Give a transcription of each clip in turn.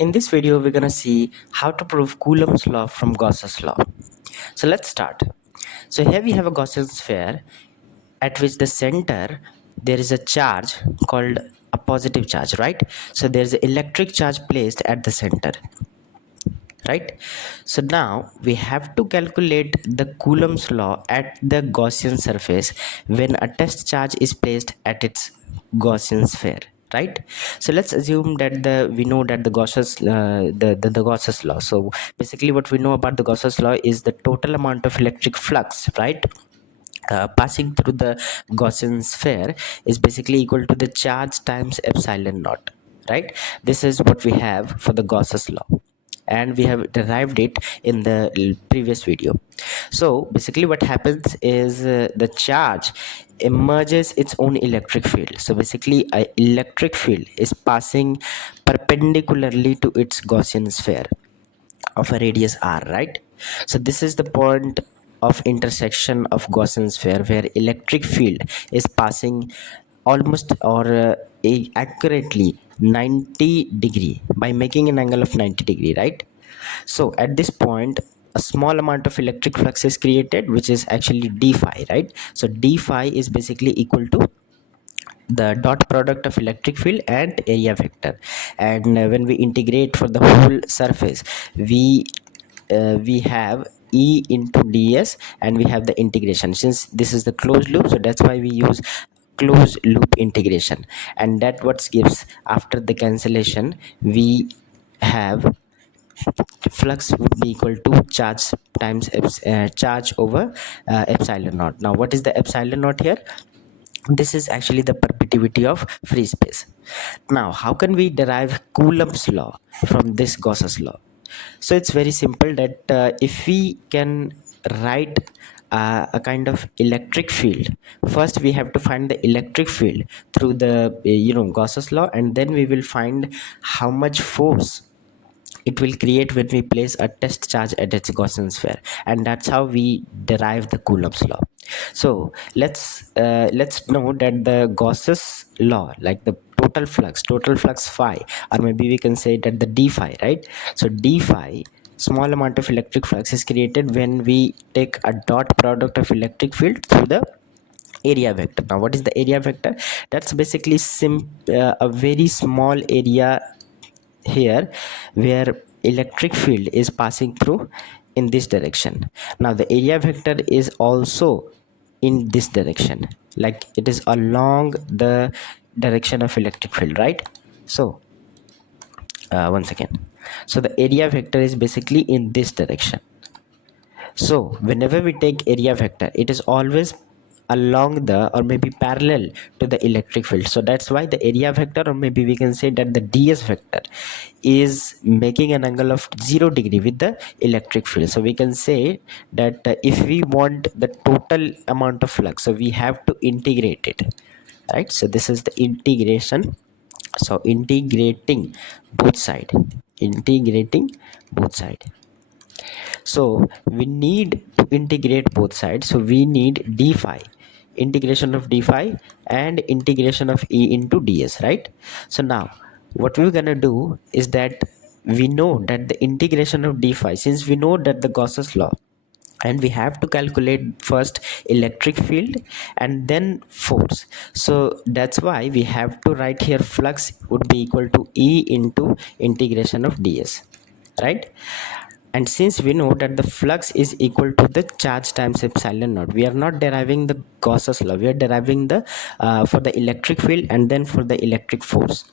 In this video, we're going to see how to prove Coulomb's law from Gauss's law. So let's start. So here we have a Gaussian sphere at which the center there is a charge called a positive charge, right? So there's an electric charge placed at the center, right? So now we have to calculate the Coulomb's law at the Gaussian surface when a test charge is placed at its Gaussian sphere, right? So let's assume that we know that the Gauss's law. So basically what we know about the Gauss's law is the total amount of electric flux, right, passing through the Gaussian sphere is basically equal to the charge times epsilon naught, right? This is what we have for the Gauss's law, and we have derived it in the previous video. So basically what happens is the charge emerges its own electric field. So basically an electric field is passing perpendicularly to its Gaussian sphere of a radius r, right? So this is the point of intersection of Gaussian sphere where electric field is passing almost or accurately 90 degree by making an angle of 90 degree, right? So at this point a small amount of electric flux is created, which is actually d phi, right? So d phi is basically equal to the dot product of electric field and area vector, and when we integrate for the whole surface, we have E into ds, and we have the integration. Since this is the closed loop, so that's why we use closed loop integration, and that what gives after the cancellation we have flux would be equal to charge times charge over epsilon naught. Now what is the epsilon naught here? This is actually the permittivity of free space. Now how can we derive Coulomb's law from this Gauss's law? So it's very simple that if we can write a kind of electric field, first we have to find the electric field through the Gauss's law, and then we will find how much force it will create when we place a test charge at its Gaussian sphere, and that's how we derive the Coulomb's law. So let's know that the Gauss's law, like the total flux phi, or maybe we can say that the d phi, right? So d phi, small amount of electric flux, is created when we take a dot product of electric field through the area vector. Now what is the area vector? That's basically a very small area here where electric field is passing through in this direction. Now the area vector is also in this direction, like it is along the direction of electric field, right? So one second. So the area vector is basically in this direction. So whenever we take area vector, it is always along the, or maybe parallel to the electric field. So that's why the area vector, or maybe we can say that the ds vector, is making an angle of 0 degree with the electric field. So we can say that if we want the total amount of flux, so we have to integrate it, right? So this is the integration. So integrating both side, so we need to integrate both sides. So we need d phi, integration of d phi, and integration of e into ds, right? So now what we're gonna do is that we know that the integration of d phi, since we know that the Gauss's law, and we have to calculate first electric field and then force. So that's why we have to write here flux would be equal to E into integration of ds, right? And since we know that the flux is equal to the charge times epsilon naught, we are not deriving the Gauss's law, we are deriving the for the electric field and then for the electric force.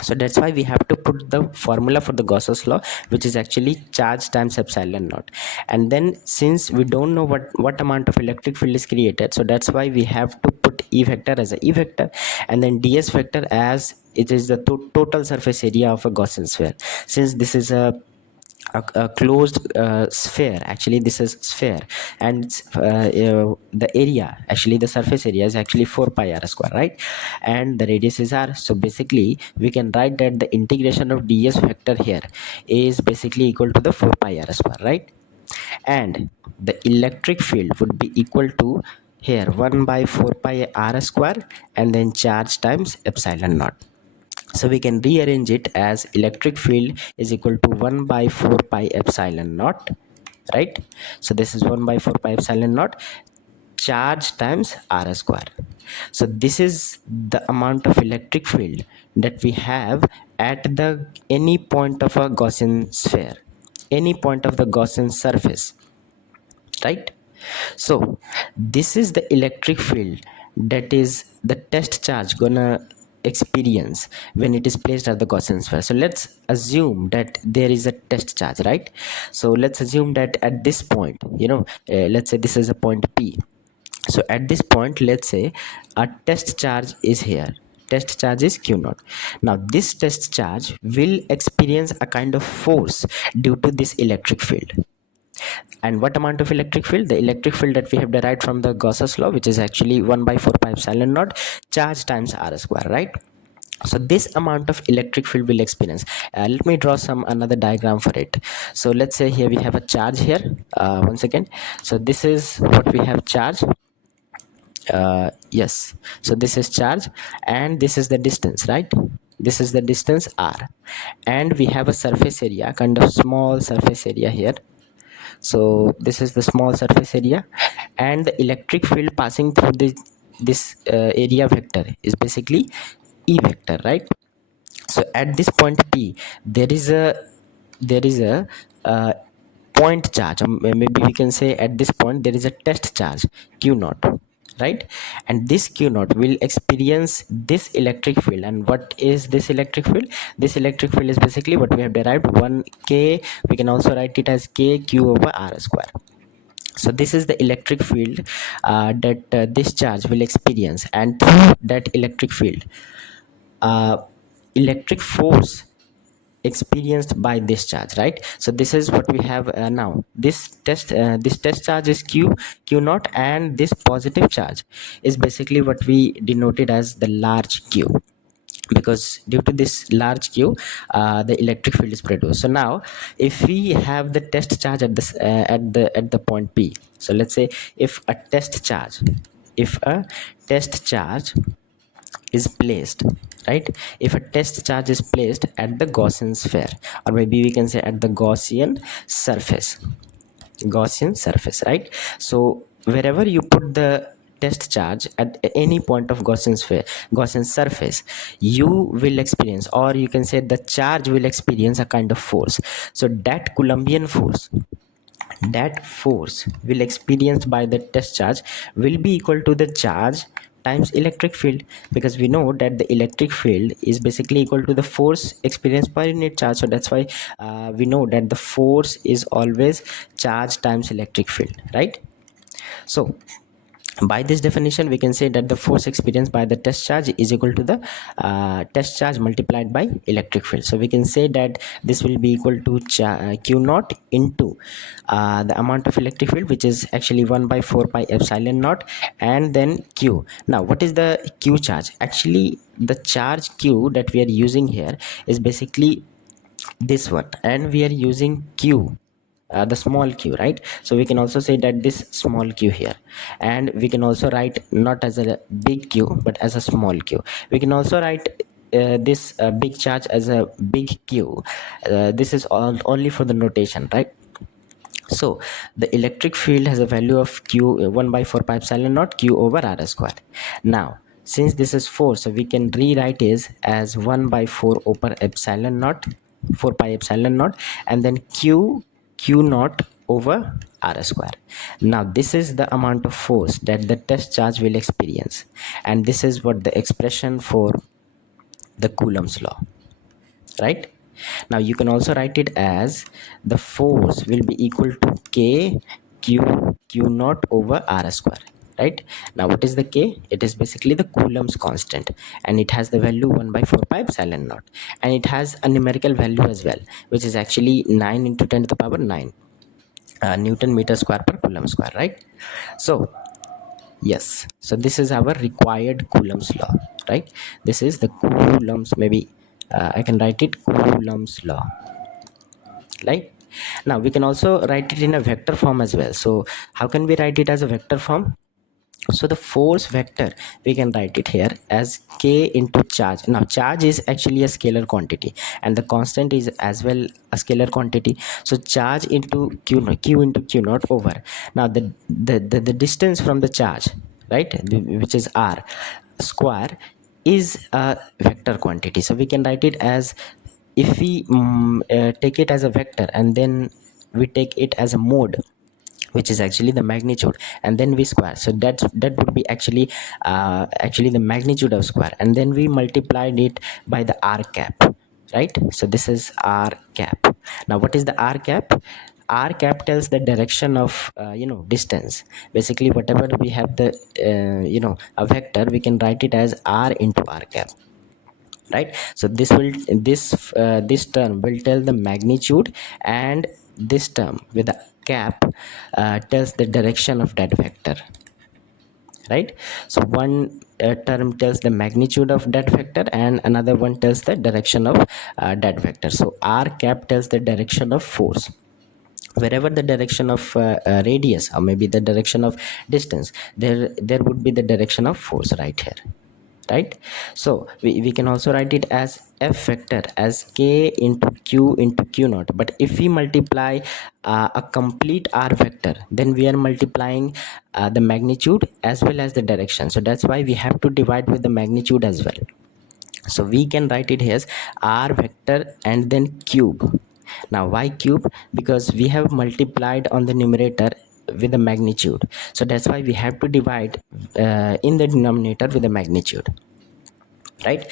So that's why we have to put the formula for the Gauss's law, which is actually charge times epsilon naught. And then since we don't know what amount of electric field is created, so that's why we have to put E vector as a E vector, and then ds vector as it is the total surface area of a Gaussian sphere. Since this is a closed sphere, actually this is sphere, and the area, actually the surface area, is actually 4 pi r square, right? And the radius is r. So basically we can write that the integration of ds vector here is basically equal to the 4 pi r square, right? And the electric field would be equal to here 1 by 4 pi r square, and then charge times epsilon naught. So we can rearrange it as electric field is equal to 1 by 4 pi epsilon naught, right? So this is 1 by 4 pi epsilon naught charge times r square. So this is the amount of electric field that we have at the any point of a Gaussian sphere, any point of the Gaussian surface, right? So this is the electric field that is the test charge gonna experience when it is placed at the Gaussian sphere. So let's assume that there is a test charge, right? So let's assume that at this point, let's say this is a point P. So at this point, let's say a test charge is here. Test charge is q naught. Now this test charge will experience a kind of force due to this electric field. And what amount of electric field? The electric field that we have derived from the Gauss's law, which is actually 1 by 4 pi epsilon naught charge times r square, right? So this amount of electric field will experience. Let me draw some another diagram for it. So let's say here we have a charge here. Once again, so this is what we have charge. Yes, so this is charge and this is the distance, right? This is the distance r, and we have a surface area, kind of small surface area here. So this is the small surface area, and the electric field passing through this area vector is basically E vector, right? So at this point P, there is a point charge, maybe we can say at this point there is a test charge q naught, right? And this q naught will experience this electric field. And what is this electric field? This electric field is basically what we have derived, 1k, we can also write it as k q over r square. So this is the electric field that this charge will experience, and through that electric field, uh, electric force experienced by this charge, right? So this is what we have now. This test charge is q naught, and this positive charge is basically what we denoted as the large q, because due to this large q, the electric field is produced. So now if we have the test charge at this at the point P, so let's say if a test charge is placed, right? If a test charge is placed at the Gaussian sphere, or maybe we can say at the Gaussian surface, right? So wherever you put the test charge at any point of Gaussian surface, you will experience, or you can say the charge will experience a kind of force. So that Coulombian force, that force will experienced by the test charge will be equal to the charge times electric field, because we know that the electric field is basically equal to the force experienced per unit charge. So that's why we know that the force is always charge times electric field, right? So by this definition, we can say that the force experienced by the test charge is equal to the test charge multiplied by electric field. So we can say that this will be equal to q naught into the amount of electric field, which is actually 1 by 4 pi epsilon naught, and then q. Now what is the q charge? Actually the charge q that we are using here is basically this one, and we are using q, the small q, right? So we can also say that this small q here, and we can also write not as a big q but as a small q. We can also write this big charge as a big q. This is only for the notation, right? So the electric field has a value of q 1 by 4 pi epsilon naught q over r square. Now since this is 4, so we can rewrite it as 1 by 4 over epsilon naught 4 pi epsilon naught, and then q naught over r square. Now this is the amount of force that the test charge will experience, and this is what the expression for the Coulomb's law, right? Now you can also write it as the force will be equal to k q naught over r square, right? Now what is the k? It is basically the Coulomb's constant, and it has the value 1 by 4 pi epsilon naught, and it has a numerical value as well, which is actually 9 into 10 to the power 9 Newton meter square per Coulomb square, right? So yes, so this is our required Coulomb's law, right? This is the Coulomb's, maybe I can write it Coulomb's law, right? Now we can also write it in a vector form as well. So how can we write it as a vector form? So the force vector, we can write it here as k into charge. Now charge is actually a scalar quantity, and the constant is as well a scalar quantity. So charge into q into q naught over. Now the distance from the charge, right, which is r square, is a vector quantity. So we can write it as, if we take it as a vector and then we take it as a mode, which is actually the magnitude, and then we square. So that would be actually the magnitude of square, and then we multiplied it by the r cap, right? So this is r cap. Now what is the r cap? R cap tells the direction of distance. Basically whatever we have the a vector, we can write it as r into r cap, right? So this term will tell the magnitude, and this term with the cap tells the direction of that vector, right? So one term tells the magnitude of that vector and another one tells the direction of that vector. So r cap tells the direction of force. Wherever the direction of radius, or maybe the direction of distance, there would be the direction of force right here, right? So we can also write it as f vector as k into q naught. But if we multiply a complete r vector, then we are multiplying the magnitude as well as the direction. So that's why we have to divide with the magnitude as well. So we can write it as r vector and then cube. Now why cube? Because we have multiplied on the numerator with the magnitude, so that's why we have to divide in the denominator with the magnitude, right?